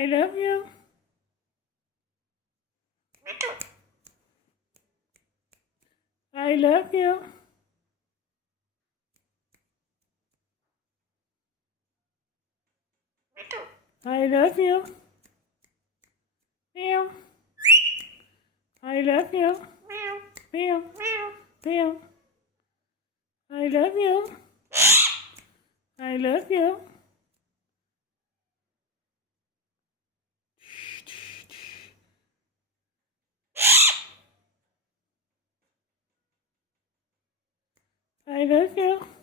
I love you. I love you. I love you. Meow. I love you. Meow. Meow. Meow. I love you. I love you. I love you.